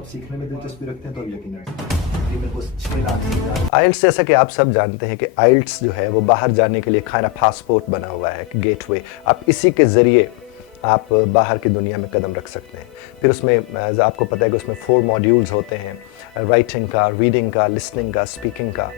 आप सीखने में दिलचस्पी रखते हैं तो अब यकीनन तकरीबन वो 6 लाख आइल्स जैसा कि आप सब जानते हैं कि आइल्स जो है वो बाहर जाने के लिए खाना पासपोर्ट बना हुआ है, गेटवे। आप इसी के ज़रिए आप बाहर की दुनिया में कदम रख सकते हैं। फिर उसमें आपको पता है कि उसमें 4 मॉड्यूल्स होते हैं, राइटिंग का, रीडिंग का, लिसनिंग का, स्पीकिंग का।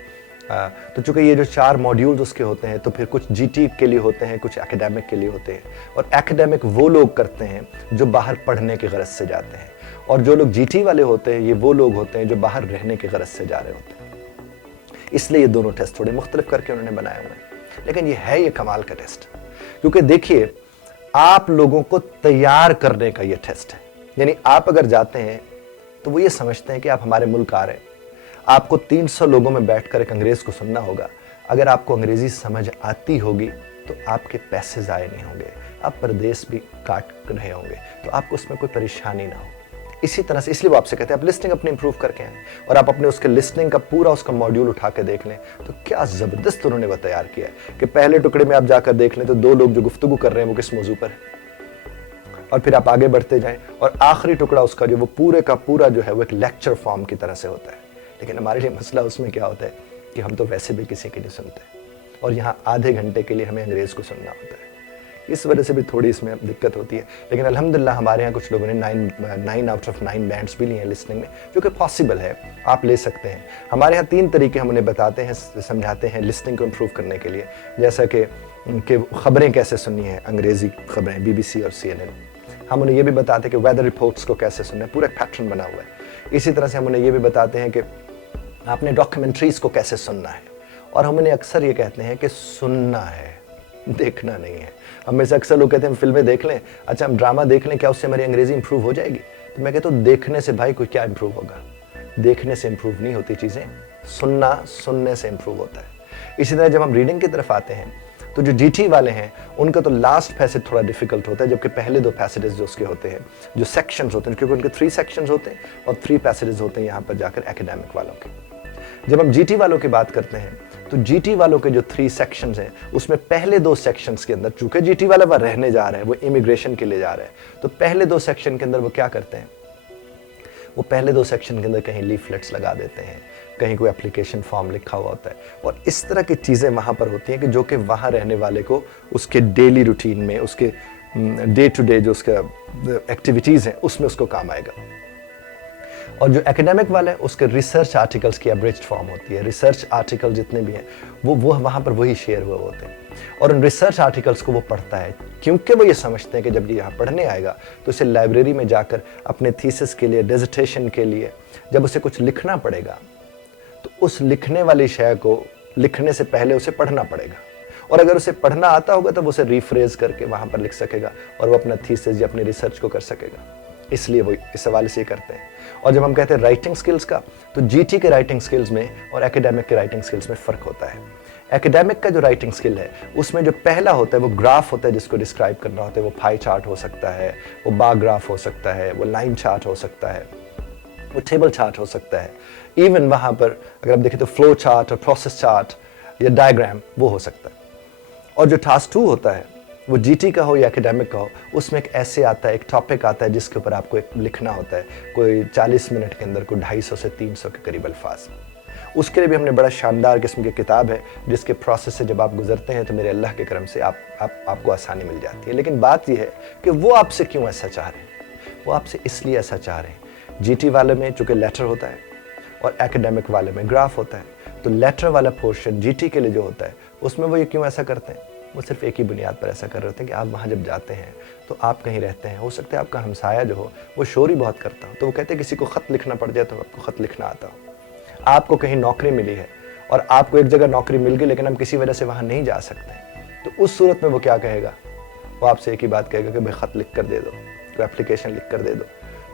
तो चूँकि ये जो 4 मॉड्यूल्स उसके होते हैं, तो फिर कुछ जीटी के लिए होते हैं, कुछ एकेडमिक के लिए होते हैं। और एकेडमिक वो लोग करते हैं जो बाहर पढ़ने की गरज से जाते हैं, और जो लोग जीटी वाले होते हैं ये वो लोग होते हैं जो बाहर रहने की गरज से जा रहे होते हैं। इसलिए ये दोनों टेस्ट थोड़े मुख्तलिफ करके उन्होंने बनाए हुए हैं, लेकिन ये कमाल का टेस्ट। क्योंकि देखिए, आप लोगों को तैयार करने का ये टेस्ट है। यानी आप अगर जाते हैं तो वो ये समझते हैं कि आप हमारे मुल्क आ रहे हैं, आपको 300 लोगों में बैठकर एक अंग्रेज़ को सुनना होगा। अगर आपको अंग्रेज़ी समझ आती होगी तो आपके पैसे ज़ाय नहीं होंगे, आप परदेश भी काट रहे होंगे, तो आपको उसमें कोई परेशानी ना हो। इसी तरह से इसलिए वो आपसे कहते हैं आप लिस्निंग अपनी इंप्रूव करके आएँ, और आप अपने उसके लिस्निंग का पूरा उसका मॉड्यूल उठा के देख लें तो क्या ज़बरदस्त उन्होंने वो तैयार किया है कि पहले टुकड़े में आप जाकर देख लें तो 2 लोग जो गुफ्तगू कर रहे हैं वो किस मौजू पर है, और फिर आप आगे बढ़ते जाएं और आखिरी टुकड़ा उसका जो वो पूरे का पूरा जो है वो एक लेक्चर फॉर्म की तरह से होता है। लेकिन हमारे लिए मसला उसमें क्या होता है कि हम तो वैसे भी किसी की नहीं सुनते, और यहाँ आधे घंटे के लिए हमें अंग्रेज़ को सुनना होता है। इस वजह से भी थोड़ी इसमें दिक्कत होती है। लेकिन अल्हम्दुलिल्लाह हमारे यहाँ कुछ लोगों ने 9 आउट ऑफ 9 बैंड्स भी लिए हैं लिसनिंग में, जो कि पॉसिबल है, आप ले सकते हैं। हमारे यहाँ 3 तरीके हम उन्हें बताते हैं, समझाते हैं लिसनिंग को इम्प्रूव करने के लिए। जैसा कि ख़बरें कैसे सुननी है, अंग्रेज़ी ख़बरें BBC और CNN। हम उन्हें ये भी बताते हैं कि वेदर रिपोर्ट्स को कैसे सुनना है, पूरा एक पैटर्न बना हुआ है। इसी तरह से हम उन्हें ये भी बताते हैं कि आपने डॉक्यूमेंट्रीज़ को कैसे सुनना है, और हम उन्हें अक्सर ये कहते हैं कि सुनना है, देखना नहीं है। हम में से अक्सर लोग कहते हैं फिल्में देख लें, अच्छा हम ड्रामा देख लें, क्या उससे हमारी अंग्रेज़ी इंप्रूव हो जाएगी? तो मैं कहता हूँ देखने से भाई कोई क्या इंप्रूव होगा, देखने से इंप्रूव नहीं होती चीज़ें, सुनने से इंप्रूव होता है। इसी तरह जब हम रीडिंग की तरफ आते हैं तो जो जीटी वाले हैं उनका तो लास्ट पैसेज थोड़ा डिफिकल्ट होता है, जबकि पहले 2 पैसेजेस जो उसके होते हैं, जो सेक्शंस होते हैं, क्योंकि उनके 3 सेक्शंस होते हैं और 3 पैसेजेस होते हैं यहाँ पर जाकर एकेडमिक वालों के। जब हम जीटी वालों की बात करते हैं तो जीटी वालों के जो 3 सेक्शंस हैं उसमें पहले 2 सेक्शंस के अंदर, चूंकि जीटी वाला वह रहने जा रहा है, वो इमिग्रेशन के लिए जा रहा है, तो पहले 2 सेक्शन के अंदर वो क्या करते हैं, वो पहले 2 सेक्शन के अंदर कहीं लीफलेट्स लगा देते हैं, कहीं कोई एप्लीकेशन फॉर्म लिखा हुआ होता है, और इस तरह की चीज़ें वहाँ पर होती हैं कि जो कि वहाँ रहने वाले को उसके डेली रूटीन में, उसके डे टू डे जो उसका एक्टिविटीज़ हैं उसमें उसको काम आएगा। और जो एकेडमिक वाला है उसके रिसर्च आर्टिकल्स की एब्रिज्ड फॉर्म होती है। रिसर्च आर्टिकल जितने भी हैं वो वहाँ पर वही शेयर हुए होते हैं, और उन रिसर्च आर्टिकल्स को वो पढ़ता है, क्योंकि वो ये समझते हैं कि जब ये यहाँ पढ़ने आएगा तो उसे लाइब्रेरी में जाकर अपने थीसिस के लिए, डिसर्टेशन के लिए जब उसे कुछ लिखना पड़ेगा तो उस लिखने वाली शय को लिखने से पहले उसे पढ़ना पड़ेगा, और अगर उसे पढ़ना आता होगा तो वो उसे रिफ्रेज करके वहाँ पर लिख सकेगा और वो अपना थीसिस या अपनी रिसर्च को कर सकेगा। इसलिए वो इस हवाले से करते हैं। और जब हम कहते हैं राइटिंग स्किल्स का, तो जीटी के राइटिंग स्किल्स में और एकेडमिक के राइटिंग स्किल्स में फ़र्क होता है। एकेडमिक का जो राइटिंग स्किल है उसमें जो पहला होता है वो ग्राफ होता है, जिसको डिस्क्राइब करना होता है। वो पाई चार्ट हो सकता है, वो बार ग्राफ हो सकता है, वो लाइन चार्ट हो सकता है, वो टेबल चार्ट हो सकता है, इवन वहाँ पर अगर आप देखें तो फ्लो चार्ट और प्रोसेस चार्ट या डायग्राम वो हो सकता है। और जो टास्क 2 होता है वो जीटी का हो या एकेडमिक का हो, उसमें एक ऐसे आता है, एक टॉपिक आता है जिसके ऊपर आपको एक लिखना होता है, कोई 40 मिनट के अंदर कोई 250 से 300 के करीब अल्फाज। उसके लिए भी हमने बड़ा शानदार किस्म की किताब है जिसके प्रोसेस से जब आप गुजरते हैं तो मेरे अल्लाह के करम से आपको आसानी मिल जाती है। लेकिन बात यह है कि वो आपसे क्यों ऐसा चाह रहे हैं, वो आपसे इसलिए ऐसा चाह रहे हैं। जीटी वाले में चूँकि लेटर होता है और एकेडमिक वाले में ग्राफ होता है, तो लेटर वाला पोर्शन जीटी के लिए जो होता है उसमें वो ये क्यों ऐसा करते हैं, वो सिर्फ एक ही बुनियाद पर ऐसा कर रहे होते हैं कि आप वहाँ जब जाते हैं तो आप कहीं रहते हैं, हो सकता है आपका हमसाया जो हो वो शोर ही बहुत करता हो, तो वो कहते हैं किसी को ख़त लिखना पड़ जाए तो आपको ख़त लिखना आता हो। आपको कहीं नौकरी मिली है और आपको एक जगह नौकरी मिल गई लेकिन हम किसी वजह से वहाँ नहीं जा सकते, तो उस सूरत में वो क्या कहेगा, वो आपसे एक ही बात कहेगा कि भाई ख़त लिख कर दे दो, कोई एप्लीकेशन लिख कर दे दो।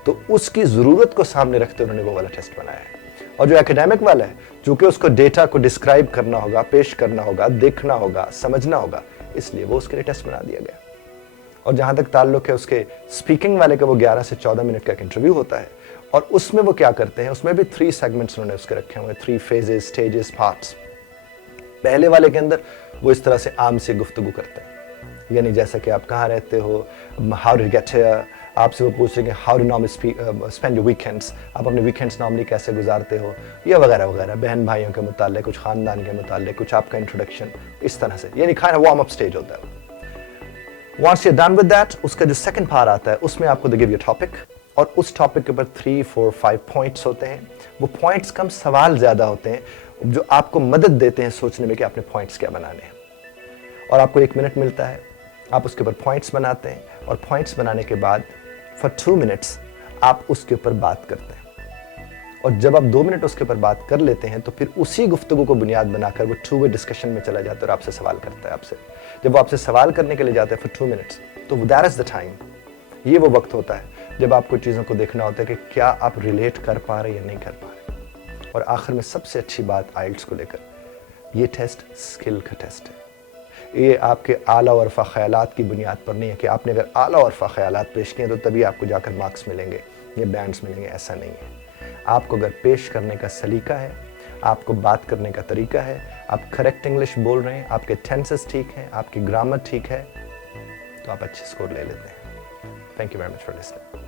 तो उसकी ज़रूरत को सामने रखते उन्होंने वो वाला टेस्ट बनाया है। और जो एकेडमिक वाला है, चूँकि उसको डेटा को डिस्क्राइब करना होगा, पेश करना होगा, देखना होगा, समझना होगा, इसलिए वो उसके लिए टेस्ट बना दिया गया। और जहाँ तक ताल्लुक है उसके स्पीकिंग वाले का, वो 11 से 14 मिनट का एक इंटरव्यू होता है, और उसमें वो क्या करते हैं, उसमें भी 3 सेगमेंट्स उन्होंने उसके रखे हुए हैं, 3 फेजेस, स्टेजेस, पार्ट्स। पहले वाले के अंदर वो इस तरह से आम से गुफ्तगू करते हैं, यानी जैसा कि आप कहाँ रहते हो, how do you get here, आपसे वो पूछ रहे हैं how do normally spend your weekends, आप अपने वीकेंड्स नॉर्मली कैसे गुजारते हो, या वगैरह वगैरह, बहन भाइयों के मुताल्लिक, कुछ ख़ानदान के मुताल्लिक, कुछ आपका इंट्रोडक्शन, इस तरह से, यानी खाना वार्म अप स्टेज होता है। Once you're done with that, उसका जो सेकंड पार्ट आता है उसमें आपको दे गिव यू टॉपिक, और उस टॉपिक के ऊपर 3, 4, 5 पॉइंट्स होते हैं। वो पॉइंट्स कम, सवाल ज़्यादा होते हैं जो आपको मदद देते हैं सोचने में कि आपने पॉइंट्स क्या बनाने हैं। और आपको 1 मिनट मिलता है, आप उसके ऊपर पॉइंट्स बनाते हैं, और पॉइंट्स बनाने के बाद फॉर 2 मिनट्स आप उसके ऊपर बात करते हैं। और जब आप 2 मिनट उसके ऊपर बात कर लेते हैं तो फिर उसी गुफ्तगू को बुनियाद बनाकर वो 2 वे डिस्कशन में चला जाता है और आपसे सवाल करता है। आपसे जब वो आपसे सवाल करने के लिए जाते हैं फॉर 2 मिनट्स, तो दैट इज़ द टाइम, ये वो वक्त होता है जब आपको चीज़ों को देखना होता है कि क्या आप रिलेट कर पा रहे या नहीं कर पा रहे। और आखिर में सबसे अच्छी बात आइल्ट्स को लेकर, ये टेस्ट स्किल का टेस्ट है। ये आपके आला और अरफा ख्यालात की बुनियाद पर नहीं है कि आपने अगर आला और अरफा ख्यालात पेश किए तो तभी आपको जाकर मार्क्स मिलेंगे या बैंड्स मिलेंगे, ऐसा नहीं है। आपको अगर पेश करने का सलीका है, आपको बात करने का तरीका है, आप करेक्ट इंग्लिश बोल रहे हैं, आपके टेंसेस ठीक हैं, आपकी ग्रामर ठीक है, तो आप अच्छे स्कोर ले लेते हैं। Thank you very much for listening.